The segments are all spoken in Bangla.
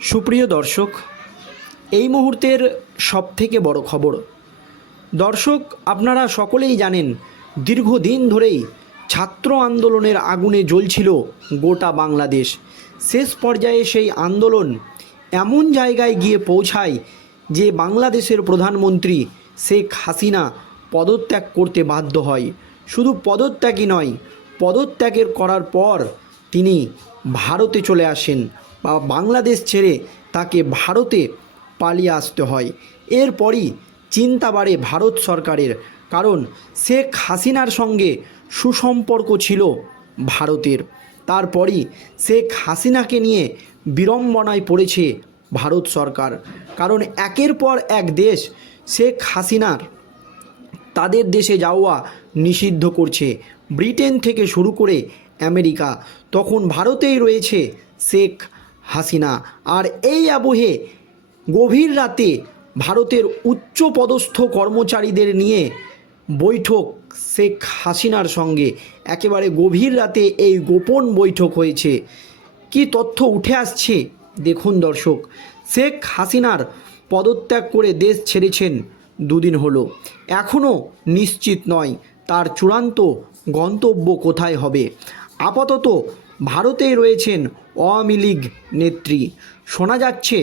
সুপ্রিয় দর্শক, এই মুহূর্তের সবথেকে বড় খবর। দর্শক, আপনারা সকলেই জানেন, দীর্ঘদিন ধরেই ছাত্র আন্দোলনের আগুনে জ্বলছিল গোটা বাংলাদেশ। শেষ পর্যায়ে সেই আন্দোলন এমন জায়গায় গিয়ে পৌঁছায় যে বাংলাদেশের প্রধানমন্ত্রী শেখ হাসিনা পদত্যাগ করতে বাধ্য হয়। শুধু পদত্যাগই নয়, পদত্যাগের করার পর তিনি ভারতে চলে আসেন। বা বাংলাদেশ ছেড়ে তাকে ভারতে পালিয়ে আসতে হয়। এরপরই চিন্তা বাড়ে ভারত সরকারের, কারণ শেখ হাসিনার সঙ্গে সুসম্পর্ক ছিল ভারতের। তারপরই শেখ হাসিনাকে নিয়ে বিড়ম্বনায় পড়েছে ভারত সরকার। কারণ একের পর এক দেশ শেখ হাসিনার, তাদের দেশে যাওয়া নিষিদ্ধ করছে। ব্রিটেন থেকে শুরু করে আমেরিকা, তখন ভারতেই রয়েছে শেখ হাসিনা। আর এই আবহে গভীর রাতে ভারতের উচ্চ পদস্থ কর্মচারীদের নিয়ে বৈঠক শেখ হাসিনার সঙ্গে। একেবারে গভীর রাতে এই গোপন বৈঠক হয়েছে। কি তথ্য উঠে আসছে? দেখুন দর্শক, শেখ হাসিনার পদত্যাগ করে দেশ ছেড়েছেন দুদিন হলো। এখনও নিশ্চিত নয় তার চূড়ান্ত গন্তব্য কোথায় হবে। আপাতত ভারতেই রয়েছেন আওয়ামী লীগ নেত্রী। শোনা যাচ্ছে,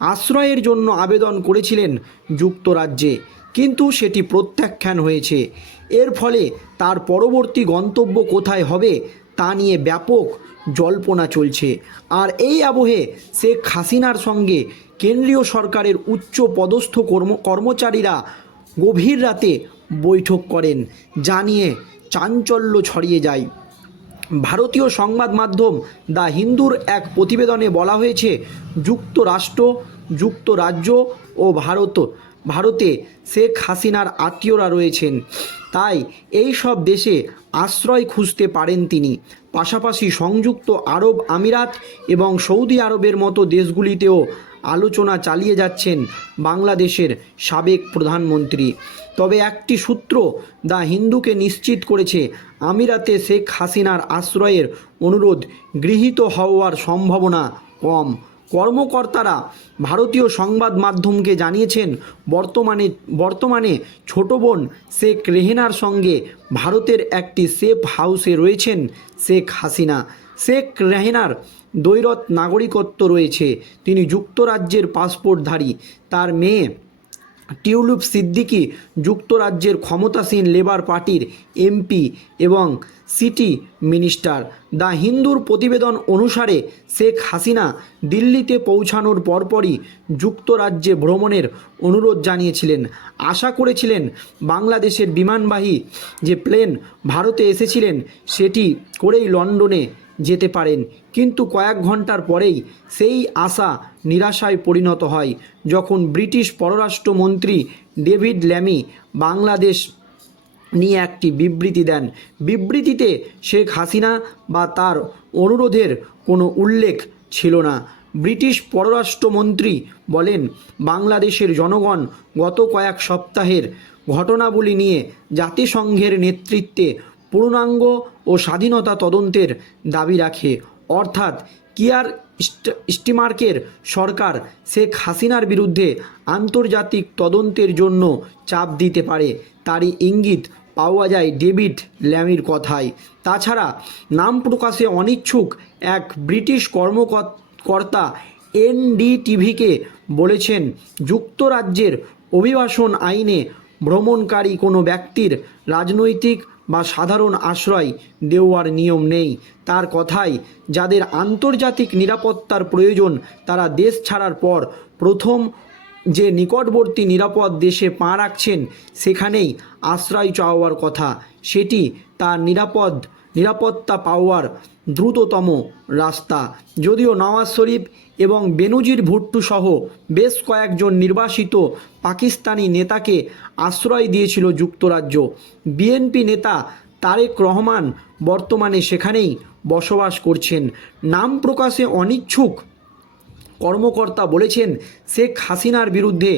আশ্রয়ের জন্য আবেদন করেছিলেন যুক্তরাজ্যে, কিন্তু সেটি প্রত্যাখ্যান হয়েছে। এর ফলে তার পরবর্তী গন্তব্য কোথায় হবে তা নিয়ে ব্যাপক জল্পনা চলছে। আর এই আবহে শেখ হাসিনার সঙ্গে কেন্দ্রীয় সরকারের উচ্চ পদস্থ কর্ম, কর্মচারীরা গভীর রাতে বৈঠক করেন, যা নিয়ে চাঞ্চল্য ছড়িয়ে যায়। ভারতীয় সংবাদ মাধ্যম দ্য হিন্দুর এক প্রতিবেদনে বলা হয়েছে, যুক্তরাষ্ট্র, যুক্তরাজ্য ও ভারত, ভারতে শেখ হাসিনার আত্মীয়রা রয়েছেন। তাই এই সব দেশে আশ্রয় খুঁজতে পারেন তিনি। পাশাপাশি সংযুক্ত আরব আমিরাত এবং সৌদি আরবের মতো দেশগুলিতেও আলোচনা চালিয়ে যাচ্ছেন বাংলাদেশের সাবেক প্রধানমন্ত্রী। তবে একটি সূত্র দ্য হিন্দুকে নিশ্চিত করেছে, আমিরাতে শেখ হাসিনার আশ্রয়ের অনুরোধ গৃহীত হওয়ার সম্ভাবনা কম। কর্মকর্তারা ভারতীয় সংবাদ মাধ্যমকে জানিয়েছেন, বর্তমানে বর্তমানে ছোট বোন শেখ রেহেনার সঙ্গে ভারতের একটি সেফ হাউসে রয়েছেন শেখ হাসিনা। শেখ রেহেনার দৈরত নাগরিকত্ব রয়েছে। তিনি যুক্তরাজ্যের পাসপোর্টধারী। তার মেয়ে টিউলিপ সিদ্দিকি যুক্তরাজ্যের ক্ষমতাসীন লেবার পার্টির এমপি এবং সিটি মিনিস্টার। দ্য হিন্দুর প্রতিবেদন অনুসারে শেখ হাসিনা দিল্লিতে পৌঁছানোর পরপরই যুক্তরাজ্যে ভ্রমণের অনুরোধ জানিয়েছিলেন। আশা করেছিলেন বাংলাদেশের বিমানবাহী যে প্লেন ভারতে এসেছিলেন, সেটি করেই লন্ডনে যেতে পারেন। কিন্তু কয়েক ঘণ্টার পরেই সেই আশা নিরাশায় পরিণত হয়, যখন ব্রিটিশ পররাষ্ট্রমন্ত্রী ডেভিড ল্যামি বাংলাদেশ নিয়ে একটি বিবৃতি দেন। বিবৃতিতে শেখ হাসিনা বা তার অনুরোধের কোনো উল্লেখ ছিল না। ব্রিটিশ পররাষ্ট্রমন্ত্রী বলেন, বাংলাদেশের জনগণ গত কয়েক সপ্তাহের ঘটনাবলী নিয়ে জাতিসংঘের নেতৃত্বে পূর্ণাঙ্গ ও স্বাধীনতা তদন্তের দাবি রাখে। অর্থাৎ কিয়ার স্টিমার্কের সরকার শেখ হাসিনার বিরুদ্ধে আন্তর্জাতিক তদন্তের জন্য চাপ দিতে পারে, তারই ইঙ্গিত পাওয়া যায় ডেভিড ল্যামির কথায়। তাছাড়া নাম প্রকাশে অনিচ্ছুক এক ব্রিটিশ কর্মকর্তা এনডিটিভিকে বলেছেন, যুক্তরাজ্যের অভিবাসন আইনে ভ্রমণকারী কোনো ব্যক্তির রাজনৈতিক বা সাধারণ আশ্রয় দেওয়ার নিয়ম নেই। তার কথায় যাদের আন্তর্জাতিক নিরাপত্তার প্রয়োজন, তারা দেশ ছাড়ার পর প্রথম যে নিকটবর্তী নিরাপদ দেশে পা রাখছেন, সেখানেই আশ্রয় চাওয়ার কথা। সেটি তার নিরাপদ নিরাপত্তা পাওয়ার দ্রুততম রাস্তা। যদিও নওয়াজ শরীফ এবং বেনুজির ভুট্টো সহ বেশ কয়েকজন নির্বাসিত পাকিস্তানি নেতাকে আশ্রয় দিয়েছিল যুক্তরাজ্য। বিএনপি নেতা তারেক রহমান বর্তমানে সেখানেই বসবাস করছেন। নাম প্রকাশে অনিচ্ছুক কর্মকর্তা বলেছেন, শেখ হাসিনার বিরুদ্ধে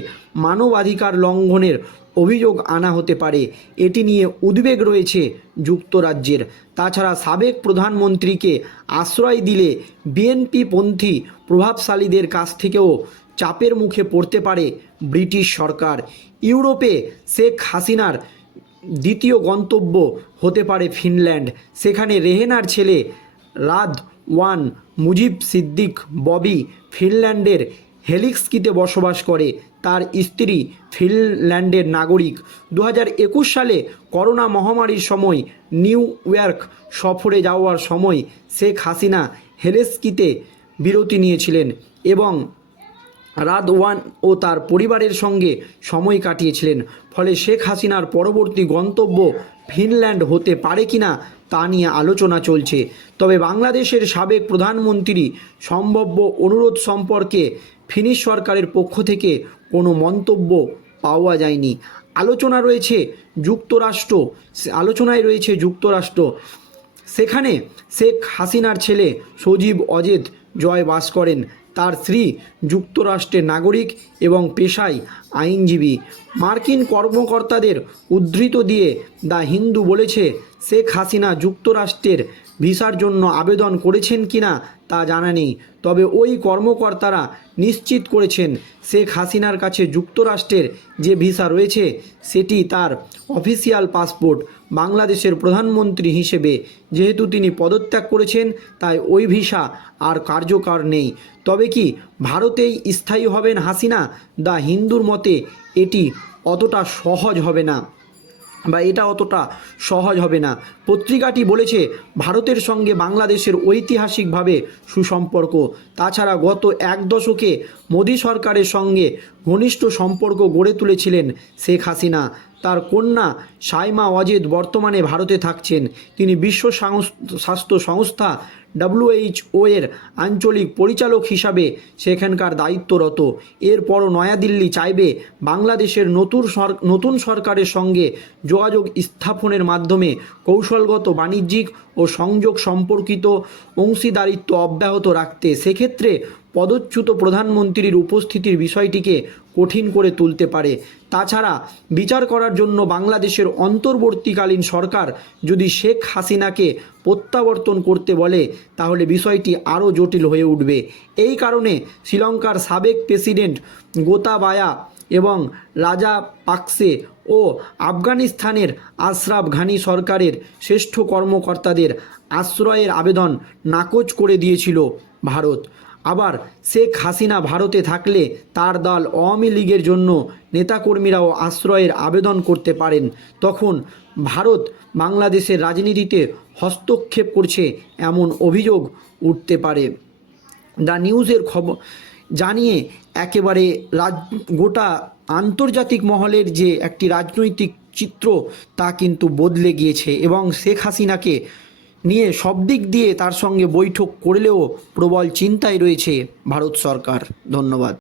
মানবাধিকার লঙ্ঘনের অভিযোগ আনা হতে পারে। এটি নিয়ে উদ্বেগ রয়েছে যুক্তরাজ্যের। তাছাড়া সাবেক প্রধানমন্ত্রীকে আশ্রয় দিলে বিএনপি পন্থী প্রভাবশালীদের কাছ থেকেও চাপের মুখে পড়তে পারে ব্রিটিশ সরকার। ইউরোপে শেখ হাসিনার দ্বিতীয় গন্তব্য হতে পারে ফিনল্যান্ড। সেখানে রেহেনার ছেলে রাদ ওয়ান মুজিব সিদ্দিক ববি ফিনল্যান্ডের হেলিক্সকিতে বসবাস করে। তার স্ত্রী ফিনল্যান্ডের নাগরিক। দু সালে করোনা মহামারীর সময় নিউ ইয়র্ক সফরে যাওয়ার সময় শেখ হাসিনা হেলেস্কিতে বিরতি নিয়েছিলেন এবং রাদওয়ান ও তার পরিবারের সঙ্গে সময় কাটিয়েছিলেন। ফলে শেখ হাসিনার পরবর্তী গন্তব্য ফিনল্যান্ড হতে পারে কিনা তা নিয়ে আলোচনা চলছে। তবে বাংলাদেশের সাবেক প্রধানমন্ত্রী সম্ভাব্য অনুরোধ সম্পর্কে ফিনিশ সরকারের পক্ষ থেকে কোনো মন্তব্য পাওয়া যায়নি। আলোচনা রয়েছে যুক্তরাষ্ট্র আলোচনায় রয়েছে যুক্তরাষ্ট্র। সেখানে শেখ হাসিনার ছেলে সজীব অজেদ জয় বাস করেন। তার স্ত্রী যুক্তরাষ্ট্রের নাগরিক এবং পেশায় আইনজীবী। মার্কিন কর্মকর্তাদের উদ্ধৃত দিয়ে দ্য হিন্দু বলেছে শেখ হাসিনা যুক্তরাষ্ট্রের ভিসার জন্য আবেদন করেছেন কিনা তা জানা নেই। তবে ওই কর্মকর্তারা নিশ্চিত করেছেন শেখ হাসিনার কাছে যুক্তরাষ্ট্রের যে ভিসা রয়েছে সেটি তার অফিসিয়াল পাসপোর্ট বাংলাদেশের প্রধানমন্ত্রী হিসেবে যেহেতু তিনি পদত্যাগ করেছেন, তাই ওই ভিসা আর কার্যকর নেই। তবে কি ভারতেই স্থায়ী হবেন হাসিনা? দা হিন্দুর মতে এটি অতটা সহজ হবে না। বা এটা অতটা সহজ হবে না। পত্রিকাটি বলেছে, ভারতের সঙ্গে বাংলাদেশের ঐতিহাসিকভাবে সুসম্পর্ক। তাছাড়া গত এক দশকে মোদী সরকারের সঙ্গে ঘনিষ্ঠ সম্পর্ক গড়ে তুলেছিলেন শেখ হাসিনা। তার কন্যা সাইমা ওয়াজেদ বর্তমানে ভারতে থাকছেন। তিনি বিশ্ব স্বাস্থ্য সংস্থা ডাব্লিউএইচও এর আঞ্চলিক পরিচালক হিসাবে সেখানকার দায়িত্বরত। এরপরও নয়াদিল্লি চাইবে বাংলাদেশের নতুন নতুন সরকারের সঙ্গে যোগাযোগ স্থাপনের মাধ্যমে কৌশলগত, বাণিজ্যিক ও সংযোগ সম্পর্কিত অংশীদারিত্ব অব্যাহত রাখতে। সেক্ষেত্রে পদচ্যুত প্রধানমন্ত্রীর উপস্থিতির বিষয়টিকে কঠিন করে তুলতে পারে। তাছাড়া বিচার করার জন্য বাংলাদেশের অন্তর্বর্তীকালীন সরকার যদি শেখ হাসিনাকে প্রত্যাবর্তন করতে বলে, তাহলে বিষয়টি আরও জটিল হয়ে উঠবে। এই কারণে শ্রীলঙ্কার সাবেক প্রেসিডেন্ট গোতাবায়া এবং রাজা পাকসে ও আফগানিস্তানের আশরাফ ঘানি সরকারের শ্রেষ্ঠ কর্মকর্তাদের আশ্রয়ের আবেদন নাকচ করে দিয়েছিল ভারত। আবার শেখ হাসিনা ভারতে থাকলে তার দল আওয়ামী লীগের জন্য নেতাকর্মীরাও আশ্রয়ের আবেদন করতে পারেন। তখন ভারত বাংলাদেশের রাজনীতিতে হস্তক্ষেপ করছে এমন অভিযোগ উঠতে পারে। দ্য নিউজের খবর জানিয়ে একেবারে রাজ, গোটা আন্তর্জাতিক মহলের যে একটি রাজনৈতিক চিত্র তা কিন্তু বদলে গিয়েছে এবং শেখ হাসিনাকে নিয়ে সব দিক দিয়ে তার সঙ্গে বৈঠক করলেও প্রবল চিন্তায় রয়েছে ভারত সরকার। ধন্যবাদ।